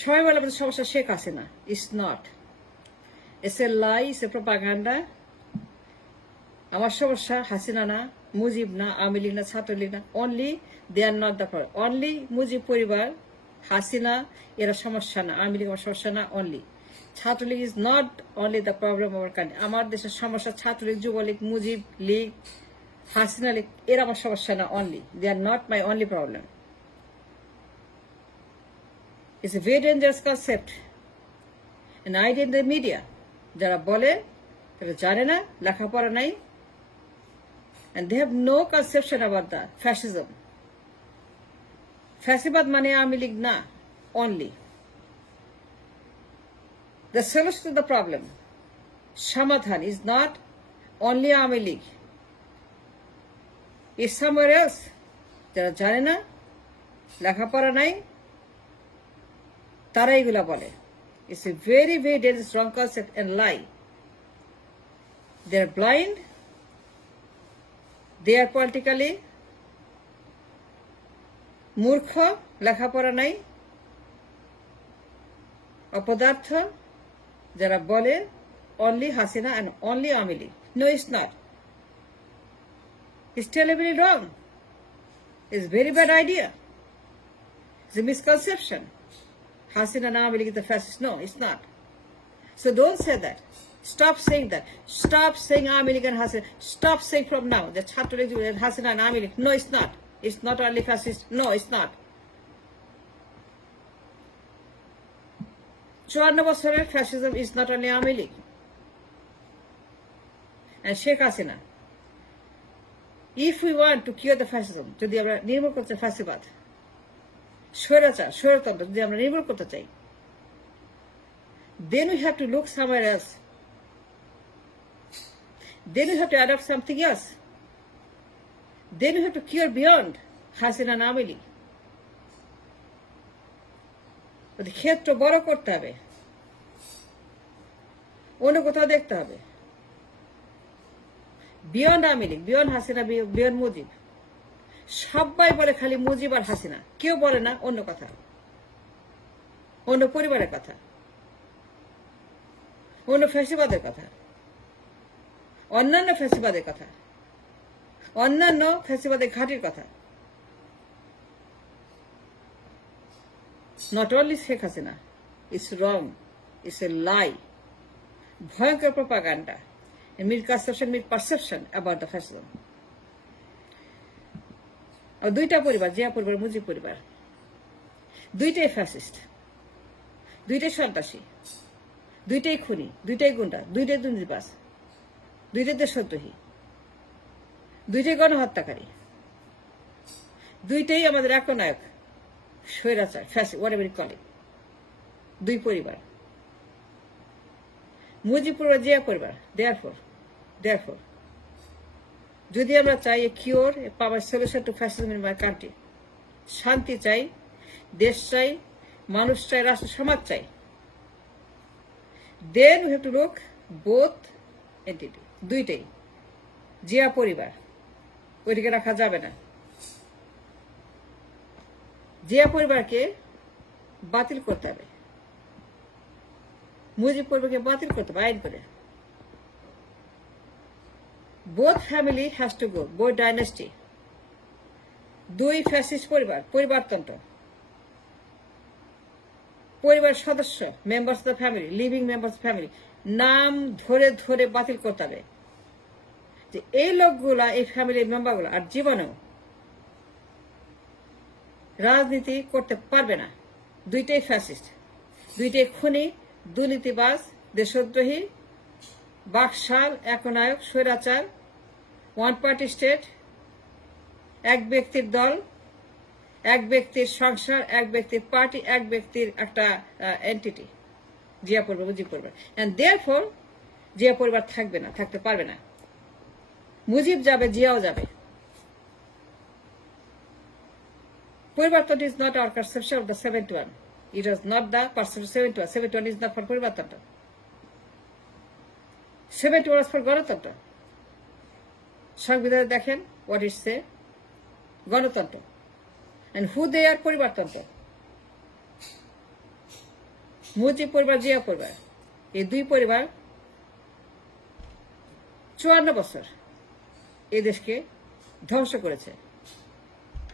সবাই বলে আমাদের সমস্যা Sheikh Hasina. It's not, it's a lie, it's a propaganda. আমার সমস্যা হাসিনা না, মুজিব না, আওয়ামী লীগ না, ছাত্রলীগ না। Only they are not the problem. Only Mujib পরিবার, হাসিনা এরা সমস্যা না, আওয়ামী লীগ আমার সমস্যা না। Only Chhatra League is not only the problem of our country. আমার দেশের সমস্যা ছাত্রলীগ, যুবলীগ, মুজিব লীগ, হাসিনা লীগ এরা আমার সমস্যা না। Only they are not my only problem. It's a very dangerous concept and idea in the media. যারা বলে তারা জানে না, লেখাপড়া নাই, and they have no conception about the fascism. ফ্যাসিবাদ মানে আওয়ামী লীগ না। only the solution to the problem, সমাধান is not only Awami League, is somewhere else. যারা জানে না, লেখাপড়া নাই, তারা এগুলা বলে। It's a very very dangerous wrong concept and lie. They are blind, they are politically মূর্খ, লেখাপড়া নাই, অপদার্থ, যারা বলে only Hasina and only Awami League. No, it's not. It's terribly wrong. It's a very bad idea. It's a misconception. Hasina and Aomi League is the fascist. No, it's not. So don't say that. Stop saying that. Stop saying Aomi League and Hasina. Stop saying from now that Chhatraleague and Hasina and Aomi League. No, it's not. It's not only fascist. No, it's not. 54 বছরের fascism is not only Aomi League and Sheikh Hasina. If we want to cure the fascism, যদি আমরা নির্মূল করতে ফ্যাসিবাদ, স্বৈরাচার, স্বৈরতন্ত্র যদি আমরা নির্মূল করতে চাই, then we have to look somewhere else. Then we have to adopt something else. Then we have to cure beyond Hasina and Aomi League. ক্ষেত্র বড় করতে হবে, অন্য কোথাও দেখতে হবে। Beyond Awami League, beyond Hasina, beyond Mujib. সবাই বলে খালি মুজিব আর হাসিনা, কেউ বলে না অন্য কথা, অন্য পরিবারের কথা, অন্য ফ্যাসিবাদের কথা, অন্যান্য ফ্যাসিবাদের কথা, অন্যান্য ফ্যাসিবাদের ঘাটির কথা। Not only Sheikh Hasina, it's wrong, it's a lie, ভয়ঙ্কর propaganda, and misconception about the fascism. আর দুইটা পরিবার, জিয়া পরিবার, মুজিব পরিবার, দুইটাই ফ্যাসিস্ট, দুইটাই সন্ত্রাসী, দুইটাই খুনি, দুইটাই গুন্ডা, দুইটাই দুর্নীতিবাজ, দুইটাই দেশদ্রোহী, দুইটাই গণহত্যাকারী, দুইটাই আমাদের একনায়ক, স্বৈরাচার, fascist, whatever you call it. দুই পরিবার, মুজিব পরিবার, জিয়া পরিবার। Therefore, যদি আমরা চাই cure, power solution to fascism in my country, শান্তি চাই, দেশ চাই, মানুষ চাই, রাষ্ট্র সমাজ চাই, then we have to look both entity, দুইটাই। জিয়া পরিবার ওইদিকে রাখা যাবে না। জিয়া পরিবারকে বাতিল করতে হবে, মুজিব পরিবারকে বাতিল করতে হবে আইন করে। both family has to go, both dynasty, দুই ফ্যাসিস্ট পরিবার, পরিবারতন্ত্র, পরিবার সদস্য, members of the family, living members of family, নাম ধরে ধরে বাতিল করতে হবে যে এই লোকগুলা, এই ফ্যামিলির মেম্বারগুলো আর জীবনেও রাজনীতি করতে পারবে না। দুইটাই ফ্যাসিস্ট, দুইটাই খুনি, দুর্নীতিবাজ, দেশদ্রোহী, বাকশাল, একনায়ক, স্বৈরাচার, ওয়ান পার্টি স্টেট, এক ব্যক্তির দল, এক ব্যক্তির সংসার, এক ব্যক্তির পার্টি, এক ব্যক্তির একটা এন্টিটি, জিয়া পরিবার, মুজিব পরিবার। এন্ড দেয়ারফর জিয়া পরিবার থাকবে না, থাকতে পারবে না। মুজিব যাবে, জিয়াও যাবে। পরিবর্তন is not our conception of the 71. It was not the perception of 71. 71 is not for পরিবর্তনটা, 71 was for গণতন্ত্র। সংবিধানে দেখেন what it say, গণতন্ত্র, and who they are, পরিবারতন্ত্র। Mujib পরিবার, জিয়া পরিবার, এই দুই পরিবার 54 বছর এই দেশকে ধ্বংস করেছে।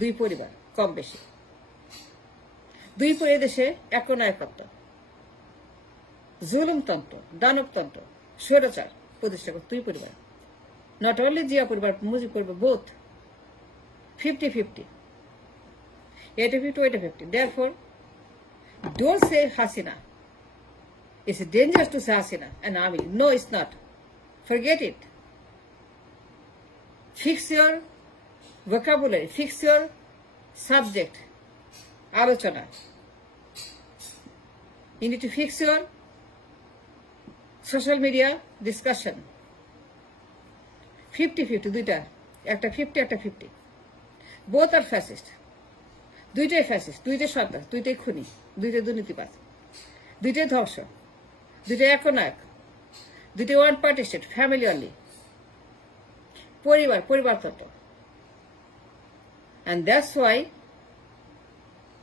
দুই পরিবার কম বেশি, দুই দেশে একনায়কত্ব, জুলুমতন্ত্র, দানবতন্ত্র, স্বৈরাচার প্রতিষ্ঠা করে দুই পরিবার। নট অনলি জিয়া পরিবার, মুজিব পরিবার, both 50-50, 80-50. Therefore, don't say Hasina. It's dangerous to say Hasina and Army. No, it's not. Forget it. Fix your vocabulary, fix your subject, alochona. You need to fix your social media discussion. 50-50, দুইটা, একটা 50, একটা 50. Both are fascist. দুইটাই fascist, দুইটাই সন্ত্রাস, দুইটাই খুনি, দুইটাই দুর্নীতিবাজ, দুইটাই ধ্বংস, দুইটাই একনায়ক, দুইটাই one party state, family only, পরিবারতন্ত্র। অ্যান্ড দ্যাটস ওয়াই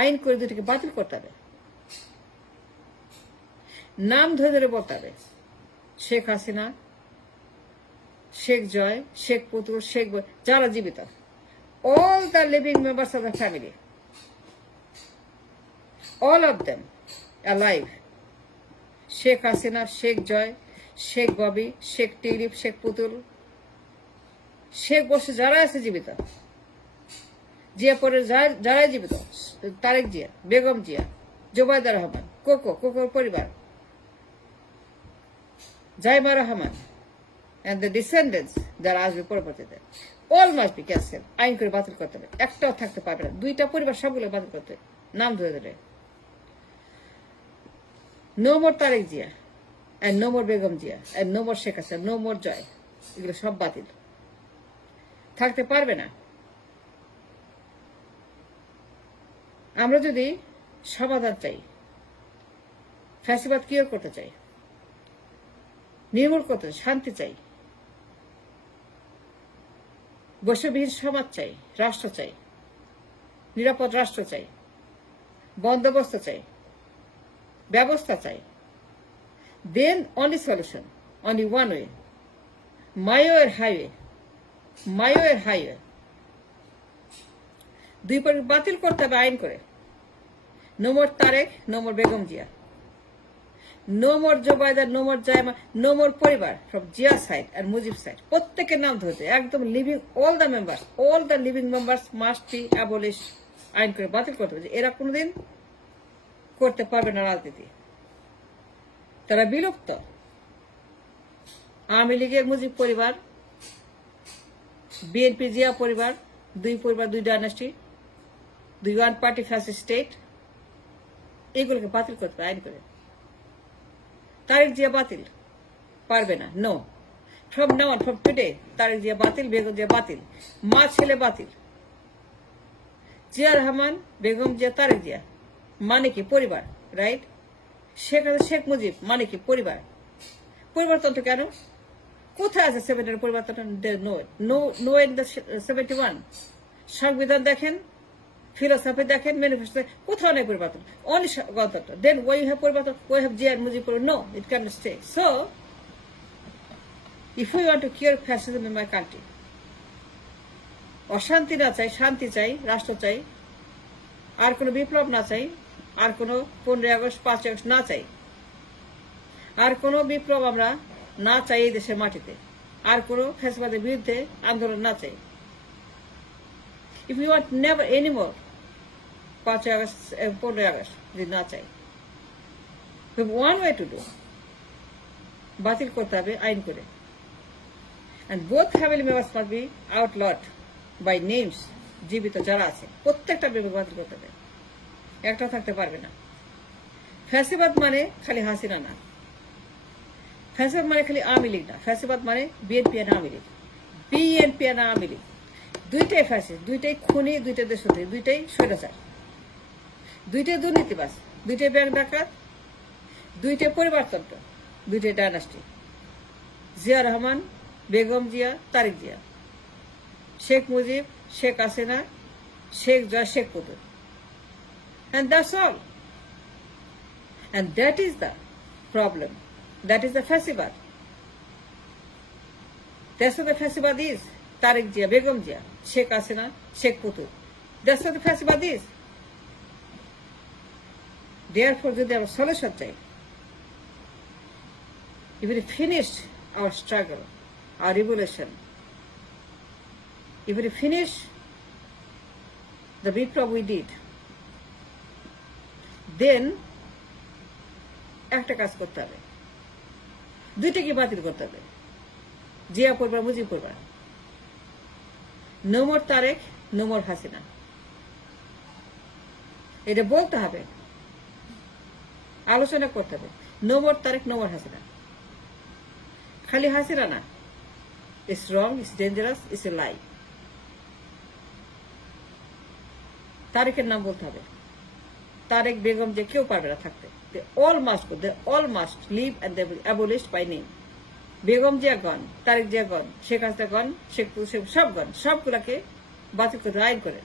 আইন করে দুইটাকে বাতিল করতে হবে। নাম ধরে ধরে বলতে হবে, শেখ হাসিনা, শেখ জয়, শেখ পুতুল, শেখ যারা জীবিত, all the living members of the family, all of them alive, Sheikh Hasina, Sheikh Joy, Sheikh Bobby, Sheikh Tilip, Sheikh Putul, Sheikh বসে যারা আছে জীবিত, জিয়া পরে যারা জীবিত, তারেক জিয়া, বেগম জিয়া, জোবায়দা রহমান, কোকোর পরিবার, Zaima Rahman, and the descendants যারা আসবে পরবর্তীতে, all must be cancelled. আইন করে বাতিল করতে হবে, একটাও থাকতে পারবে না। দুইটা পরিবার সবগুলো বাতিল করতে হবে, নাম ধরে ধরে। No more Tarique Zia, and no more Begum Zia, and no more Sheikh Hasina, no more জয়, এগুলো সব বাতিল, থাকতে পারবে না। আমরা যদি সমাধান চাই, ফ্যাসিবাদ কিওর করতে চাই, নির্মূল করতে চাই, শান্তি চাই, বৈষম্যহীন সমাজ চাই, রাষ্ট্র চাই, নিরাপদ রাষ্ট্র চাই, বন্দোবস্ত চাই, ব্যবস্থা চাই, then only solution, only one way, my way or highway. দুই পরিবার বাতিল করতে হবে আইন করে। No more Tarek, no more Begum Zia, no more Zubaida, no more Zaima, no more পরিবার ফ্রম জিয়া সাইড আর মুজিব সাইড, প্রত্যেকের নাম ধরতে একদম living, all the living members must be abolish, আইন করে বাতিল করতে হবে। এরা কোনোদিন করতে পারবে না রাজনীতি, তারা বিলুপ্ত। আওয়ামী লীগের মুজিব পরিবার, বিএনপি জিয়া পরিবার, দুই পরিবার, দুই ডাইনাস্টি, দুই ওয়ান পার্টি ফ্যাসিস্ট স্টেট, এগুলোকে বাতিল করতে হবে আইন করে। তারেক জিয়া বাতিল পারবে না, no. From now on, from today, Tarique Zia বাতিল, বেগম জিয়া বাতিল, মা ছেলে বাতিল। জিয়া রহমান, বেগম জিয়া, তারেক জিয়া মানে কি পরিবার, রাইট? শেখ মুজিব মানে কি পরিবার। পরিবারতন্ত্র কেন? কোথায় আছে 70 পরিবারতন্ত্র? No in the 71। সংবিধান দেখেন, ফিলোসফি দেখেন, ম্যানিফেস্টো, কোথাও নেই পরিবর্তন, অনলি গণতন্ত্র। দেন ওয়াই হ্যাভ পরিবর্তন, why have Zia Mujib, no, it can stay. So if you want to cure fascism in my country, অশান্তি না চাই, শান্তি চাই, রাষ্ট্র চাই, আর কোনো বিপ্লব না চাই, আর কোনো 15 আগস্ট 5 আগস্ট না চাই, আর কোনো বিপ্লব আমরা না চাই এই দেশের মাটিতে, আর কোনো ফ্যাসিবাদের বিরুদ্ধে আন্দোলন না চাই। If you want never anymore 5 August 15 August যদি না চাই, ওয়ান ওয়ে টু ডু, বাতিল করতে হবে আইন করে। And both family members must be outlawed by names, জীবিত যারা আছে প্রত্যেকটা বিভাগ বাতিল করতে হবে, একটা থাকতে পারবে না। ফ্যাসিবাদ মানে খালি হাসিনা না, ফ্যাসিবাদ মানে খালি আওয়ামী লীগ না, ফ্যাসিবাদ মানে বিএনপি আর আওয়ামী লীগ, বিএনপি আর আওয়ামী লীগ দুইটাই ফ্যাসিস্ট, দুইটাই খুনি, দুইটাই দেশদ্রোহী, দুইটাই স্বৈরাচার, দুইটাই দুর্নীতিবাজ, দুইটাই ব্যাংক ডাকাত, দুইটাই পরিবারতন্ত্র, দুইটাই ডাইনাস্টি। জিয়া রহমান, বেগম জিয়া, তারেক জিয়া, শেখ মুজিব, শেখ হাসিনা, শেখ জয়, শেখ পুতুল, and that's all. And that is the problem. That is the Fasibad. That's what the Fasibad is. Tariq Jia, Begum Jia, Sheikh Hasina, Sheikh Putul. That's what the Fasibad is. Therefore, যদি আমরা solution চাই, if we finish our struggle, our revolution, if we finish the Biplab we did, then একটা কাজ করতে হবে, দুইটাকে বাতিল করতে হবে, জিয়া পরিবার, মুজিব পরিবার। No more Tarique, no more Hasina. এটা বলতে হবে, আলোচনা করতে হবে। No more Tarique, no more Hasina. খালি হাসিনা না, it's wrong, it's dangerous, it's a lie। তারেকের নাম বলতে হবে। তারেক, বেগম যে কেউ পারবে না থাকতে। They all must go, they all must leave and they will be abolished by name। Begum Zia গন, তারেক জিয়া গন, শেখ হাসিনা গন, শেখ সব গন, সবগুলাকে বাতিল করে আইন করে।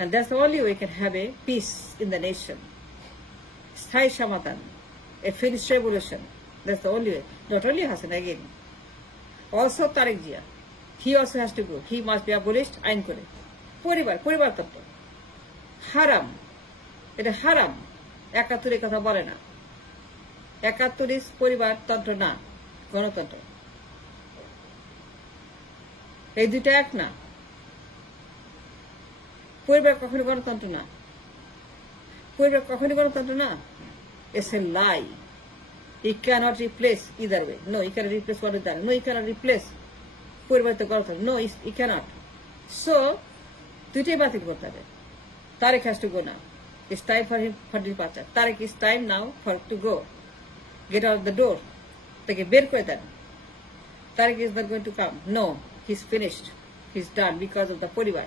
And that's the only way we can have a peace in the nation, স্থায়ী সমাধান, a finished revolution. That's the only way. Not only Hassan again, also Tariq Jia, he also has to go, he must be abolished, আইন করে। পরিবার তত্ত্ব হারাম, এটা হারাম। ৭১ কথা বলে না, ৭১ পরিবারতন্ত্র না, গণতন্ত্র। এই দুইটা এক না। পরিবার কখনো গণতন্ত্র না, পরিবার কখনো গণতন্ত্র না। It's a lie. You cannot replace either way. No, you cannot replace one with the other. No, you cannot replace পরিবার তো গণতন্ত্র। No, you cannot. So, দুইটাই বাতিল করতে হবে। Tariq has to go now. It's time for him for departure. Tariq, is time now for to go. Get out the door. তাকে বের করে দেন। Tariq is not going to come. No, he's finished. He's done because of the পরিবার।